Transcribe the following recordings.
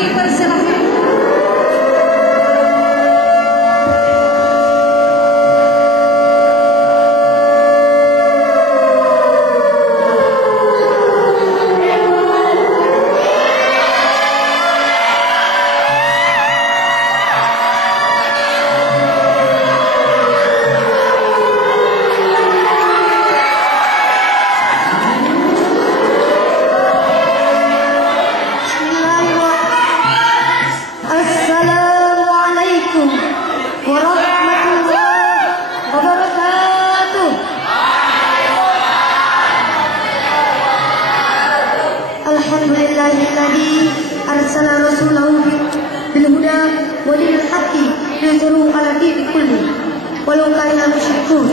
Persilakan. Alhamdulillahilladzi arsala rasulahu bil huda wa dinil haqqi liyudhhirahu 'ala dini kulli walau karihal musyrikun.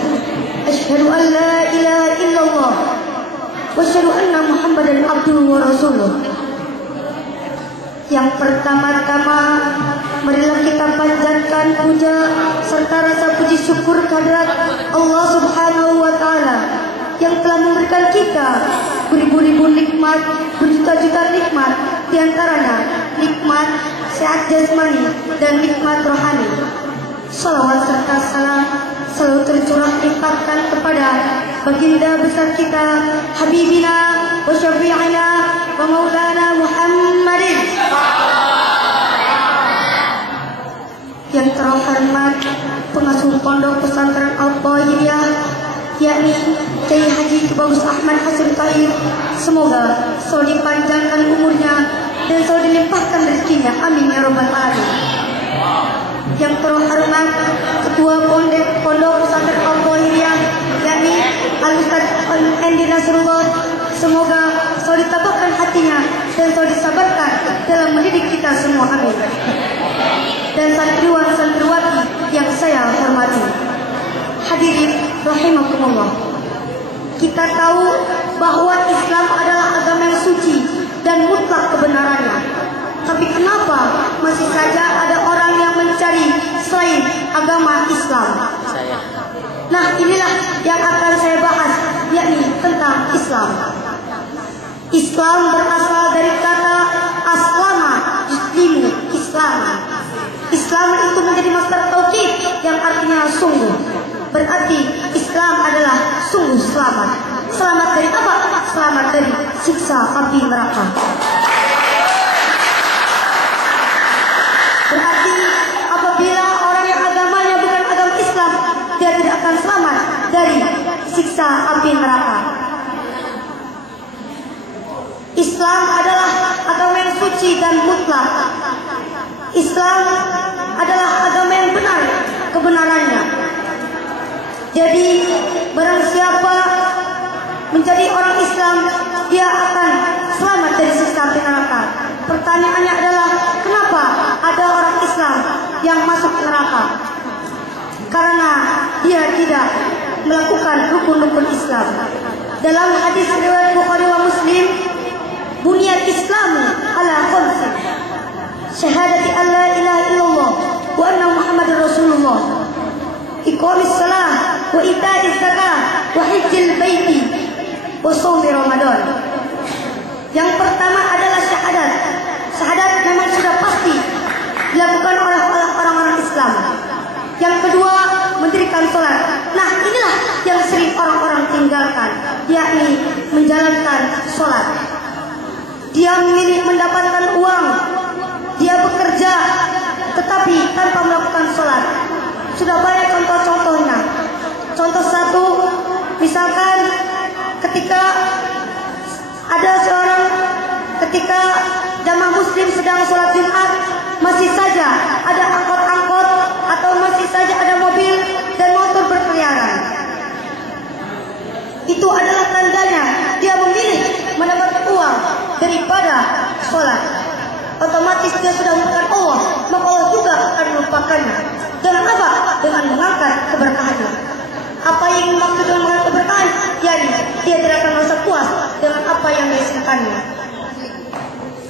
Asyhadu an la ilaha illallah wa asyhadu anna Muhammadan abduhu wa rasuluh. Yang pertama-tama marilah kita panjatkan puja serta rasa puji syukur kehadirat Allah Subhanahu wa taala yang telah memberikan kita beribu-ribu nikmat, berjuta-juta nikmat, diantaranya nikmat sehat jasmani dan nikmat rohani. Salawat serta salam selalu tercurah limpahkan kepada baginda besar kita, Habibina wa Syafi'ina wa Maulana Muhammadin. Yang terhormat pengasuh pondok pesantren Al-Qahiriyah, yakni Kiai Haji Bagus Ahmad Hasan Tahir, semoga selalu dipanjangkan umurnya dan selalu dilimpahkan rezekinya, amin ya rabbal alamin. Yang terhormat Ketua Pondok Pesantren Al-Qahiriyah, yakni Al-Ustaz Endi Nasrullah, semoga selalu ditabahkan hatinya dan selalu disabarkan dalam mendidik kita semua, amin. Dan santriwan-santriwati yang saya hormati, hadirin rahimakumullah. Kita tahu bahwa Islam adalah agama yang suci dan mutlak kebenarannya. Tapi kenapa masih saja ada orang yang mencari selain agama Islam? Nah, inilah yang akan saya bahas, yakni tentang Islam. Islam berasal dari kata aslama yuslimu Islam. Islam itu menjadi masdar taukid yang artinya sungguh. Berarti Islam adalah sungguh selamat. Selamat dari apa? Selamat dari siksa api neraka. Berarti apabila orang yang agamanya bukan agama Islam, dia tidak akan selamat dari siksa api neraka. Islam adalah agama yang suci dan mutlak. Islam adalah agama yang benar kebenarannya. Jadi barang siapa menjadi orang Islam, dia akan selamat dari siksa api neraka. Pertanyaannya adalah, kenapa ada orang Islam yang masuk neraka? Karena dia tidak melakukan rukun-rukun Islam. Dalam hadis riwayat Bukhari wa Muslim, bunyal Islamu ala khamsin, syahadati an la ilaha illallah wa anna Muhammadar Rasulullah, iqamis salah wa ita'iz zakah wa hajjil baiti wa shaumi Ramadan. Yang pertama adalah syahadat. Syahadat memang sudah pasti dilakukan oleh orang-orang Islam. Yang kedua, mendirikan sholat. Nah, inilah yang sering orang-orang tinggalkan, yakni menjalankan sholat. Dia memilih mendapatkan uang, dia bekerja, tetapi tanpa melakukan sholat. Sudah banyak contoh-contohnya. Contoh satu, misalkan ketika jamaah muslim sedang sholat Jumat, masih saja ada angkot-angkot atau masih saja ada mobil dan motor berkeliaran. Itu adalah tandanya dia memilih mendapat uang daripada sholat. Otomatis dia sudah melupakan Allah, maka Allah juga akan melupakannya. Dengan apa? Dengan mengangkat keberkahannya. Apa yang dimaksud dengan mengangkat keberkahan? Jadi dia tidak akan merasa puas dengan apa yang dihasilkannya.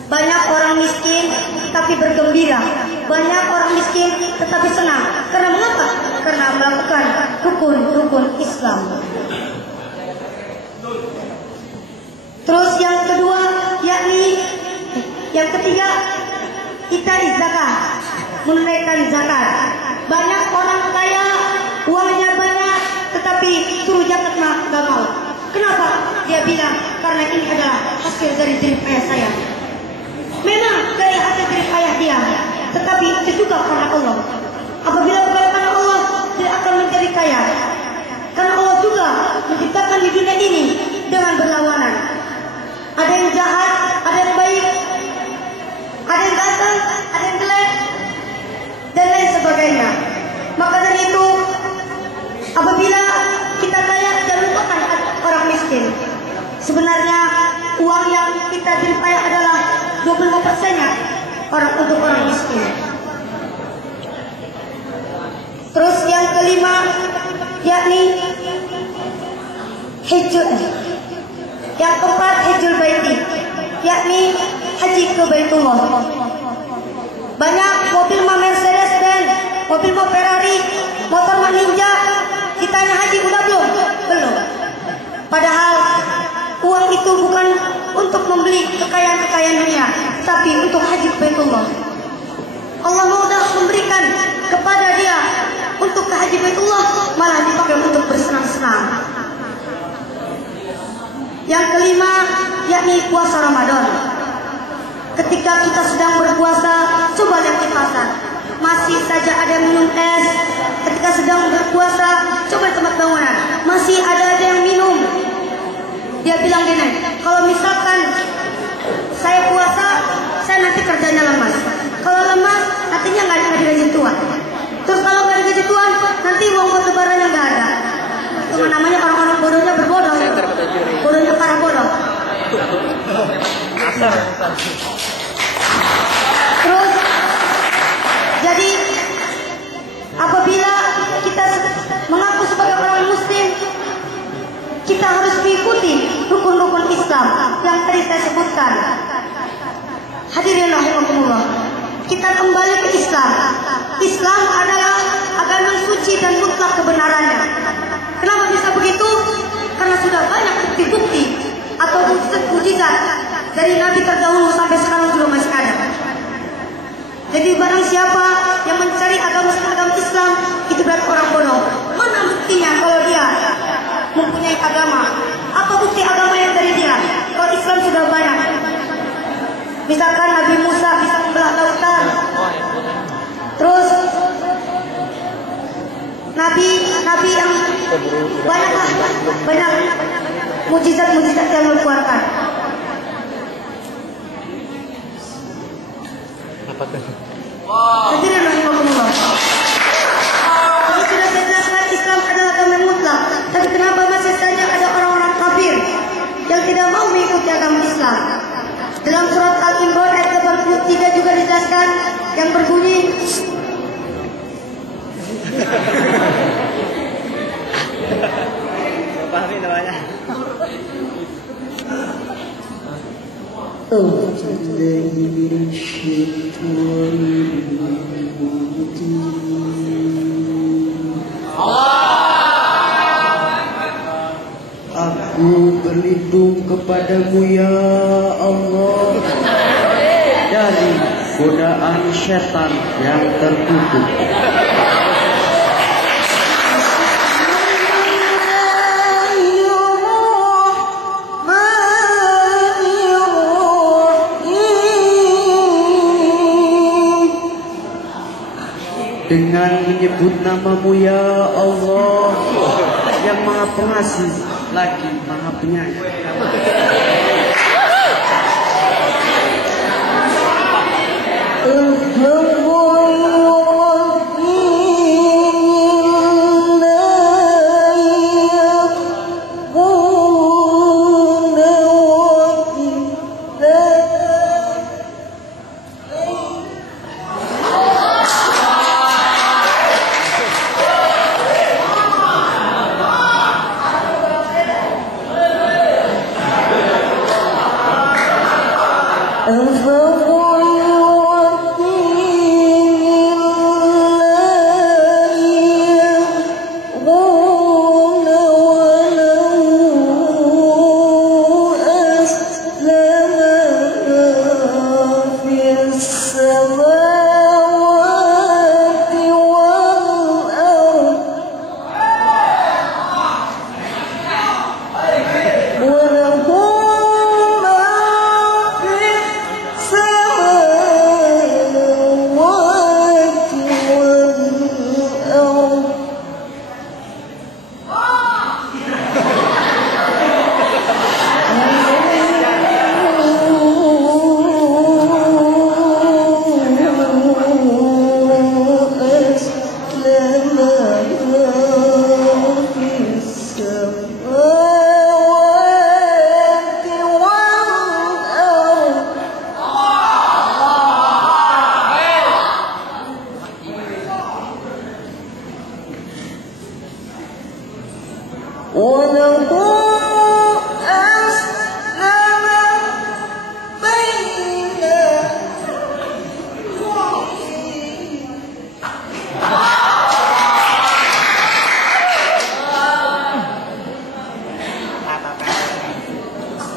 Banyak orang miskin tapi bergembira. Banyak orang miskin tetapi senang. Karena mengapa? Karena melakukan rukun-rukun Islam. Terus yang kedua, yakni yang ketiga, itai zakat, menunaikan zakat. Banyak orang kaya, uangnya banyak, tetapi suruh zakat mah gak mau. Kenapa? Dia bilang, karena ini adalah hasil dari jerih payah saya. Memang dari hasil jerih payah dia, tetapi itu juga karena Allah. Apabila bukan karena Allah, dia akan menjadi kaya. Karena Allah juga menciptakan di dunia ini dengan berlawanan. Ada yang jahat, ada yang baik, ada yang ganteng, ada yang jelek, dan lain sebagainya. Maka dari itu, apabila kita kaya dan lupakan orang miskin, sebenarnya uang yang kita jerih payah adalah 25%-nya untuk orang miskin. Terus yang kelima, yakni hijjul. Yang keempat, hijjul baiti, yakni haji ke Baitullah. Banyak mobil Mercedes-Benz, mobil Ferrari, motor Ninja, ditanya haji udah belum? Belum. Padahal uang itu bukan untuk membeli kekayaan-kekayaan dunia, tapi untuk haji ke Baitullah. Allah sudah memberikan kepada dia untuk ke haji Baitullah, malah dipakai untuk bersenang-senang. Yang kelima, yakni puasa Ramadan. Ketika kita sedang berpuasa, coba lihat di pasar, masih saja ada minum es. Ketika sedang berpuasa, coba di tempat bangunan, masih ada yang minum. Dia bilang gini, kalau misalkan saya puasa, saya nanti kerjanya lemas. Kalau lemas, nantinya nggak ada gaji tuan. Terus kalau nggak ada gaji tuan, nanti uang buat lebarannya nggak ada. Itu namanya orang-orang bodohnya berbodoh. Bodohnya para bodoh. Terus, jadi apabila kita mengaku sebagai orang muslim, kita harus mengikuti rukun-rukun Islam yang tadi saya sebutkan. Hadirin rahimakumullah, kita kembali ke Islam. Islam adalah agama yang suci dan mutlak kebenarannya. Kenapa bisa begitu? Karena sudah banyak bukti-bukti atau mukjizat dari Nabi terdahulu sampai sekarang juga masih ada. Jadi barang siapa yang mencari agama Islam, itu berarti orang bodoh. Mana buktinya kalau dia mempunyai agama? Apa bukti agama yang dari dia? Kalau Islam sudah banyak. Misalkan Nabi Musa bisa membelah lautan. Terus Nabi yang banyak mujizat yang dikeluarkan. Hadirin rahimakumullah. Kalau sudah saya jelaskan Islam adalah agama yang mutlak, tapi kenapa masih saja ada orang-orang kafir yang tidak mau mengikuti agama Islam? Dalam surat Al-Imran ayat 83 juga dijelaskan yang berbunyi, pahami namanya. Aku berlindung kepadamu ya Allah dari godaan setan yang terkutuk. Dengan menyebut namamu ya Allah yang maha pengasih lagi maha penyayang.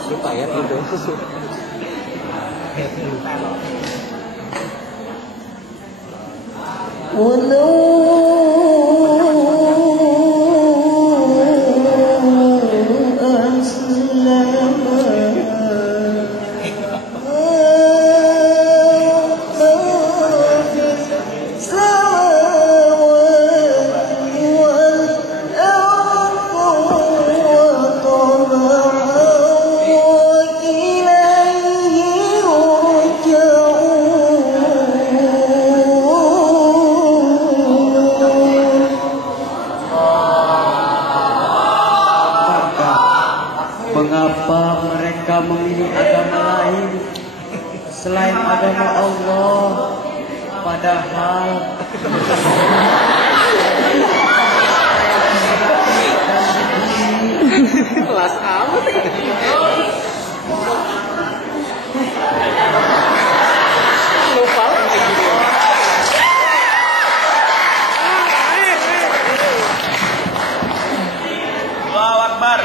Lupa ya itu. Mengapa mereka memilih agama lain selain agama Allah? Padahal Kelas amat. Lupa lagi dia. Allahu Akbar.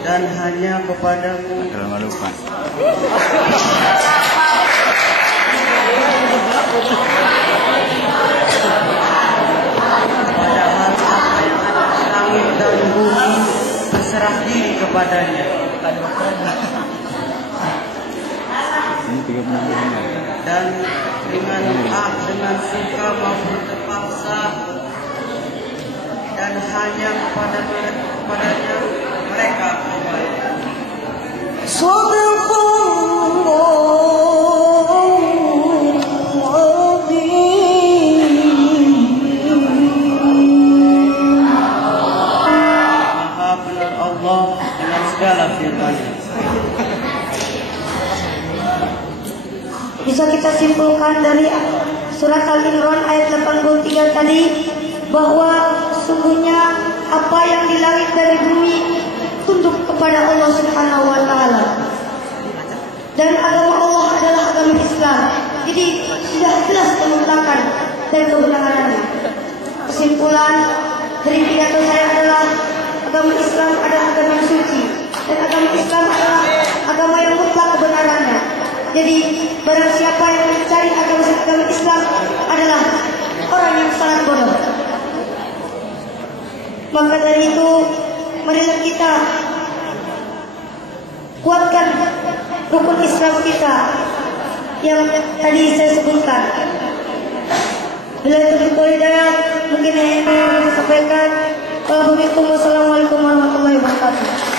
dan hanya kepadamu Jangan lupa. padahal apa yang ada di langit dan bumi berserah diri kepadanya. Ini 36 menit. Dan dengan suka maupun terpaksa dan hanya kepadanya mereka kembali. Maha benar Allah dengan segala firman-Nya. Bisa kita simpulkan dari surat Al-Imran ayat 83 tadi bahwa sungguhnya apa yang di langit dari bumi tunduk kepada Allah Subhanahu wa taala. Dan agama Allah adalah agama Islam. Jadi sudah jelas kemutakan dan kebenarannya. Kesimpulan dari pidato saya adalah agama Islam adalah agama yang suci dan agama Islam adalah agama yang mutlak kebenarannya. Jadi barang siapa yang mencari agama Islam adalah orang yang sangat bodoh. Maka dari itu marilah kita kuatkan rukun Islam kita yang tadi saya sebutkan. Bila itu hidayah mungkin yang saya sampaikan. Wassalamualaikum warahmatullahi wabarakatuh.